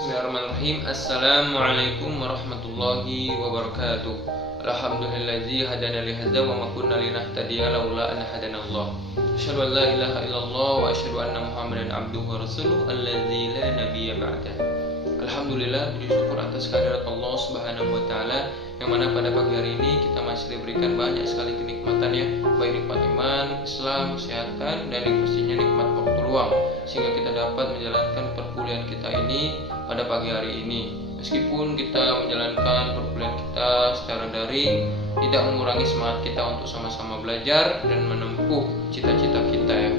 Bismillahirrahmanirrahim. Assalamualaikum warahmatullahi wabarakatuh. Alhamdulillazi hadana li hadza wa ma kunna linahtadiya laula an hadanallah. Asyhadu an la ilaha illallah wa asyhadu anna Muhammadan abduhu wa rasuluhu allazi la nabiyya ba'dah. Alhamdulillah, puji syukur atas kehadirat Allah Subhanahu wa taala yang mana pada pagi hari ini kita masih diberikan banyak sekali kenikmatan ya, baik nikmat iman, Islam, kesehatan, dan yang pastinya nikmat waktu luang sehingga kita dapat menjalankan perkuliahan kita ini pada pagi hari ini. Meskipun kita menjalankan perkuliahan kita secara daring, tidak mengurangi semangat kita untuk sama-sama belajar dan menempuh cita-cita kita ya.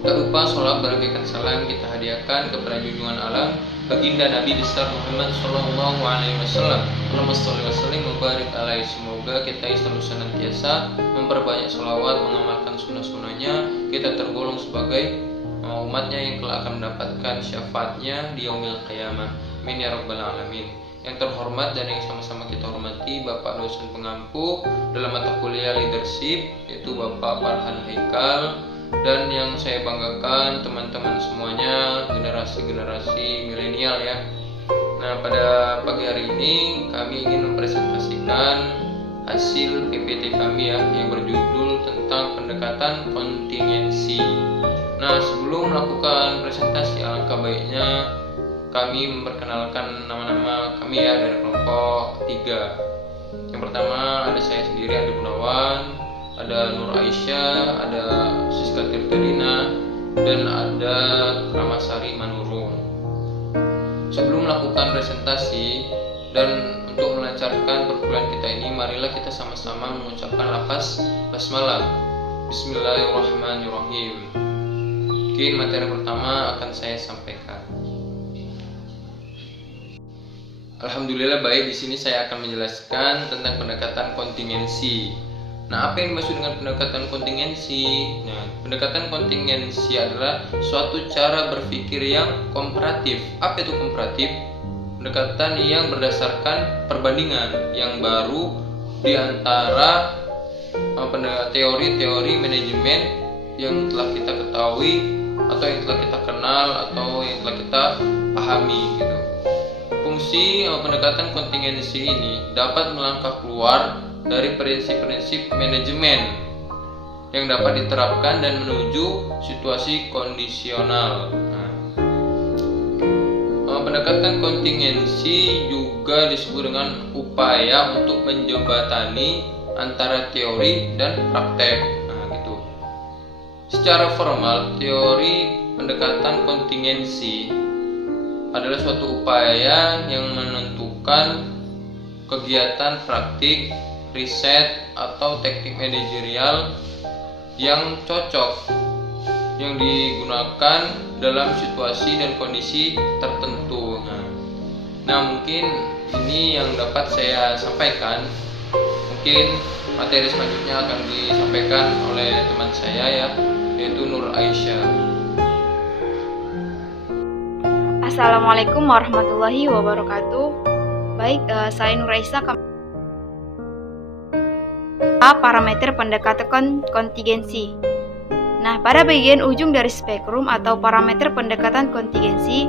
Tak lupa sholat bagaikan salam kita hadiahkan kepada junjungan alam baginda Nabi besar Muhammad Sallallahu Alaihi Wasallam. Allahumma sholli wa sallim wa barik alaihi. Semoga kita selalu senantiasa memperbanyak sholawat, mengamalkan sunnah-sunnahnya, kita tergolong sebagai umatnya yang kelak akan mendapatkan syafaatnya di yaumil qiyamah. Amin ya rabbal alamin. Yang terhormat dan yang sama-sama kita hormati Bapak dosen pengampu dalam mata kuliah leadership, yaitu Bapak Farhan Haikal, dan yang saya banggakan teman-teman semuanya, generasi-generasi milenial ya. Nah, pada pagi hari ini kami ingin mempresentasikan hasil PPT kami ya, yang berjudul tentang pendekatan kontingensi. Nah, sebelum melakukan presentasi, alangkah baiknya kami memperkenalkan nama-nama kami ya dari kelompok 3. Yang pertama ada saya sendiri, Andi Gunawan, ada Nur Aisyah, ada Siska Tirtadina, dan ada Ramasari Manurung. Sebelum melakukan presentasi dan untuk melancarkan perkuliahan kita ini, marilah kita sama-sama mengucapkan lafaz basmalah. Bismillahirrahmanirrahim. Mungkin materi pertama akan saya sampaikan. Alhamdulillah, baik, di sini saya akan menjelaskan tentang pendekatan kontingensi. Nah, apa yang dimaksud dengan pendekatan kontingensi? Nah, pendekatan kontingensi adalah suatu cara berpikir yang komparatif. Apa itu komparatif? Pendekatan yang berdasarkan perbandingan yang baru di antara teori-teori manajemen yang telah kita ketahui atau yang telah kita kenal atau yang telah kita pahami gitu. Fungsi pendekatan kontingensi ini dapat melangkah keluar dari prinsip-prinsip manajemen yang dapat diterapkan dan menuju situasi kondisional. Pendekatan kontingensi juga disebut dengan upaya untuk menjembatani antara teori dan praktek. Gitu. Secara formal, teori pendekatan kontingensi adalah suatu upaya yang menentukan kegiatan praktik, riset, atau teknik manajerial yang cocok yang digunakan dalam situasi dan kondisi tertentu. Nah, mungkin ini yang dapat saya sampaikan. Mungkin materi selanjutnya akan disampaikan oleh teman saya ya, yaitu Nur Aisyah. Assalamualaikum warahmatullahi wabarakatuh. Baik, saya Nur Aisyah. Parameter pendekatan kontingensi. Nah, pada bagian ujung dari spektrum atau parameter pendekatan kontingensi,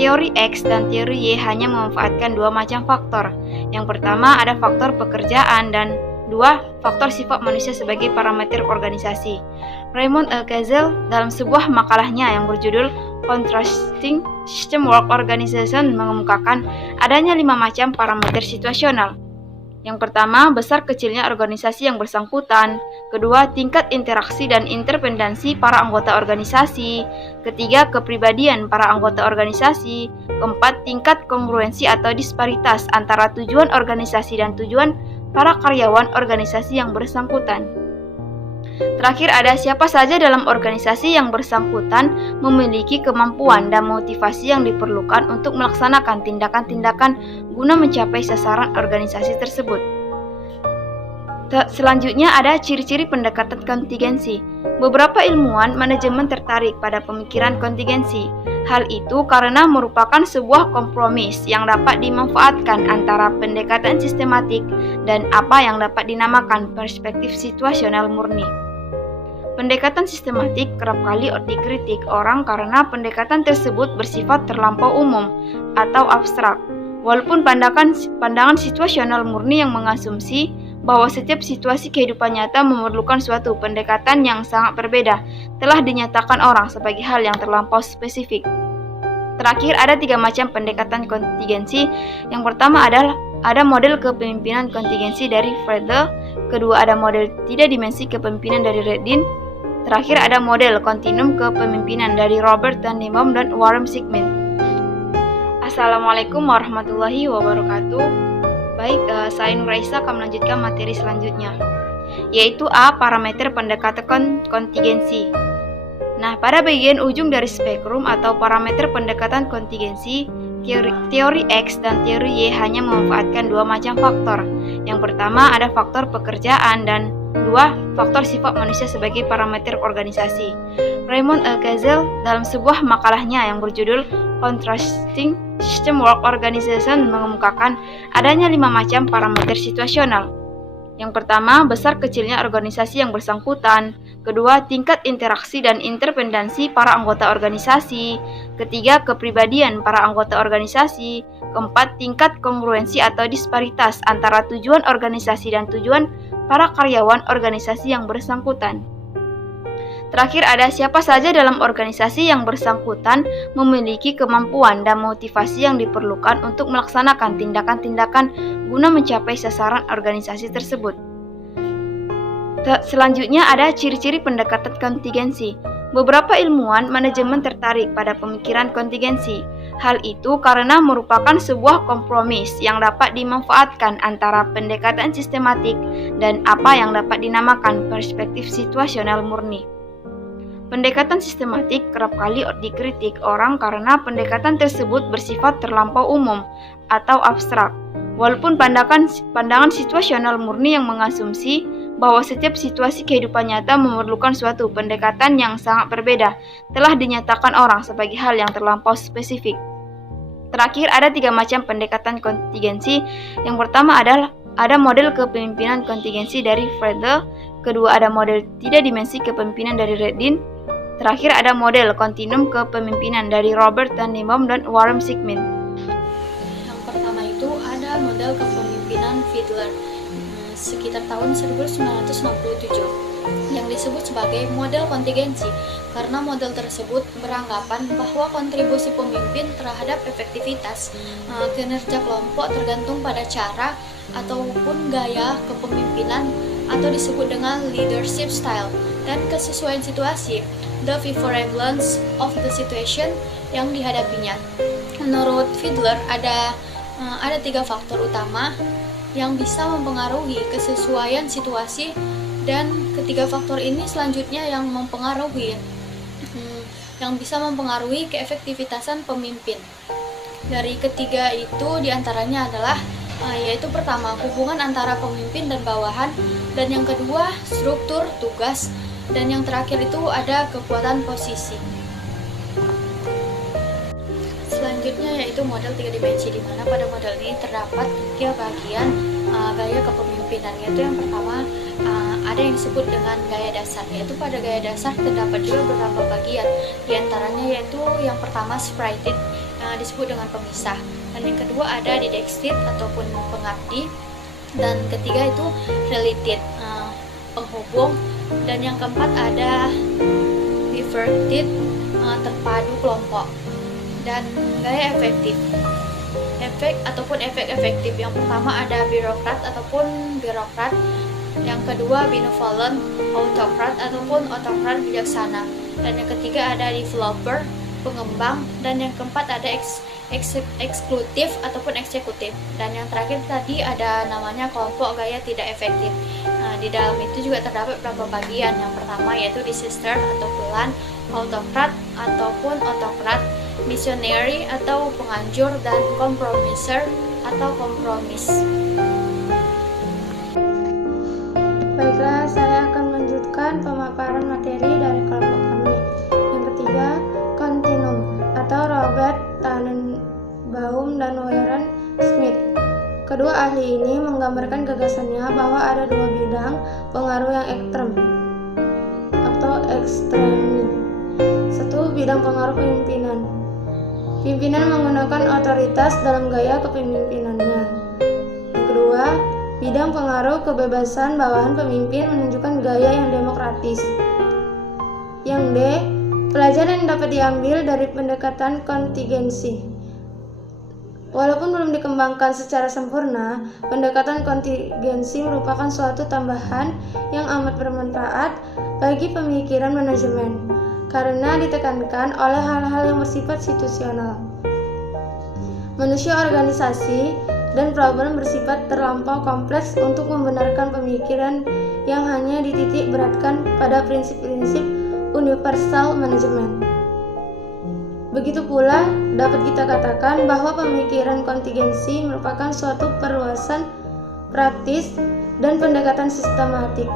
teori X dan teori Y hanya memanfaatkan dua macam faktor. Yang pertama ada faktor pekerjaan dan dua, faktor sifat manusia sebagai parameter organisasi. Raymond Alcazel dalam sebuah makalahnya yang berjudul Contrasting System Work Organization mengemukakan adanya 5 macam parameter situasional. Yang pertama, besar kecilnya organisasi yang bersangkutan. Kedua, tingkat interaksi dan interdependensi para anggota organisasi. Ketiga, kepribadian para anggota organisasi. Keempat, tingkat kongruensi atau disparitas antara tujuan organisasi dan tujuan para karyawan organisasi yang bersangkutan. Terakhir, ada siapa saja dalam organisasi yang bersangkutan memiliki kemampuan dan motivasi yang diperlukan untuk melaksanakan tindakan-tindakan guna mencapai sasaran organisasi tersebut. Selanjutnya ada ciri-ciri pendekatan kontingensi. Beberapa ilmuwan manajemen tertarik pada pemikiran kontingensi. Hal itu karena merupakan sebuah kompromis yang dapat dimanfaatkan antara pendekatan sistematik dan apa yang dapat dinamakan perspektif situasional murni. Pendekatan sistematik kerap kali dikritik orang karena pendekatan tersebut bersifat terlampau umum atau abstrak. Walaupun pandangan situasional murni yang mengasumsi bahwa setiap situasi kehidupan nyata memerlukan suatu pendekatan yang sangat berbeda, telah dinyatakan orang sebagai hal yang terlampau spesifik. Terakhir, ada 3 macam pendekatan kontingensi. Yang pertama adalah ada model kepemimpinan kontingensi dari Friedel, kedua ada model 3 dimensi kepemimpinan dari Redin, terakhir ada model kontinum kepemimpinan dari Robert Tannenbaum dan Warren Sigmund. Assalamualaikum warahmatullahi wabarakatuh. Baik, saya Nur Raisa akan melanjutkan materi selanjutnya, yaitu A. Parameter pendekatan kontingensi. Nah, pada bagian ujung dari spektrum atau parameter pendekatan kontingensi, teori X dan teori Y hanya memanfaatkan 2 macam faktor. Yang pertama ada faktor pekerjaan dan 2. Faktor sifat manusia sebagai parameter organisasi. Raymond Alcazel dalam sebuah makalahnya yang berjudul Contrasting System Work Organization mengemukakan adanya 5 macam parameter situasional. Yang pertama, besar kecilnya organisasi yang bersangkutan. Kedua, tingkat interaksi dan interdependensi para anggota organisasi. Ketiga, kepribadian para anggota organisasi. Keempat, tingkat kongruensi atau disparitas antara tujuan organisasi dan tujuan para karyawan organisasi yang bersangkutan. Terakhir, ada siapa saja dalam organisasi yang bersangkutan memiliki kemampuan dan motivasi yang diperlukan untuk melaksanakan tindakan-tindakan guna mencapai sasaran organisasi tersebut. Selanjutnya ada ciri-ciri pendekatan kontingensi. Beberapa ilmuwan manajemen tertarik pada pemikiran kontingensi. Hal itu karena merupakan sebuah kompromis yang dapat dimanfaatkan antara pendekatan sistematik dan apa yang dapat dinamakan perspektif situasional murni. Pendekatan sistematik kerap kali dikritik orang karena pendekatan tersebut bersifat terlampau umum atau abstrak. Walaupun pandangan situasional murni yang mengasumsi bahwa setiap situasi kehidupan nyata memerlukan suatu pendekatan yang sangat berbeda, telah dinyatakan orang sebagai hal yang terlampau spesifik. Terakhir, ada 3 macam pendekatan kontingensi. Yang pertama adalah ada model kepemimpinan kontingensi dari Friedel, kedua ada model 3 dimensi kepemimpinan dari Redin, terakhir ada model kontinum kepemimpinan dari Robert Tannenbaum dan Warren Sigmund. Yang pertama itu ada model kepemimpinan Fiedler sekitar tahun 1967 yang disebut sebagai model kontingensi karena model tersebut beranggapan bahwa kontribusi pemimpin terhadap efektivitas kinerja kelompok tergantung pada cara ataupun gaya kepemimpinan atau disebut dengan leadership style dan kesesuaian situasi, the favorableness of the situation yang dihadapinya. Menurut Fiedler ada 3 faktor utama yang bisa mempengaruhi kesesuaian situasi, dan ketiga faktor ini selanjutnya yang bisa mempengaruhi keefektivitasan pemimpin. Dari ketiga itu diantaranya adalah yaitu pertama hubungan antara pemimpin dan bawahan, dan yang kedua struktur tugas, dan yang terakhir itu ada kekuatan posisi. Selanjutnya yaitu model 3 dimensi, di mana pada model ini terdapat 3 bagian gaya kepemimpinan, yaitu yang pertama ada yang disebut dengan gaya dasar, yaitu pada gaya dasar terdapat juga beberapa bagian, diantaranya yaitu yang pertama spirited, disebut dengan pemisah, dan yang kedua ada didactic ataupun pengabdi, dan ketiga itu related, penghubung, dan yang keempat ada diverted, terpadu kelompok, dan gaya efektif. Efek ataupun efek efektif, yang pertama ada birokrat ataupun birokrat, yang kedua benevolent, autokrat ataupun autokrat bijaksana, dan yang ketiga ada developer, pengembang, dan yang keempat ada eksklusif ataupun eksekutif, dan yang terakhir tadi ada namanya kelompok gaya tidak efektif. Di dalam itu juga terdapat beberapa bagian. Yang pertama yaitu dissenter atau pelan, autokrat ataupun autokrat, missionary atau penganjur, dan compromiser atau kompromis. Baiklah, saya akan melanjutkan pemaparan materi dari kelompok kami. Yang ketiga, kontinum atau Robert Tannenbaum dan Warren Smith. Kedua ahli ini menggambarkan gagasannya bahwa ada 2 bidang pengaruh yang ekstrem, atau ekstremi. 1. Bidang pengaruh pemimpinan. Pimpinan menggunakan otoritas dalam gaya kepemimpinannya. Yang kedua, bidang pengaruh kebebasan bawahan pemimpin menunjukkan gaya yang demokratis. Yang D. Pelajaran yang dapat diambil dari pendekatan kontingensi. Walaupun belum dikembangkan secara sempurna, pendekatan kontingensi merupakan suatu tambahan yang amat bermanfaat bagi pemikiran manajemen, karena ditekankan oleh hal-hal yang bersifat situasional. Manusia, organisasi, dan problem bersifat terlampau kompleks untuk membenarkan pemikiran yang hanya dititik beratkan pada prinsip-prinsip universal manajemen. Begitu pula dapat kita katakan bahwa pemikiran kontingensi merupakan suatu perluasan praktis dan pendekatan sistematik.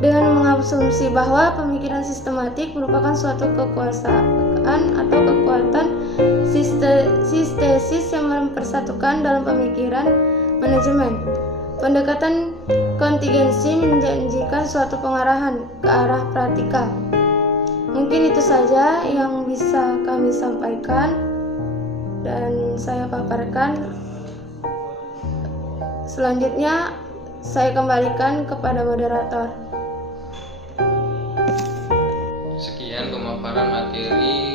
Dengan mengasumsi bahwa pemikiran sistematik merupakan suatu kekuasaan atau kekuatan sistesis yang mempersatukan dalam pemikiran manajemen, pendekatan kontingensi menjanjikan suatu pengarahan ke arah praktikal. Mungkin itu saja yang bisa kami sampaikan dan saya paparkan. Selanjutnya saya kembalikan kepada moderator. Sekian pemaparan materi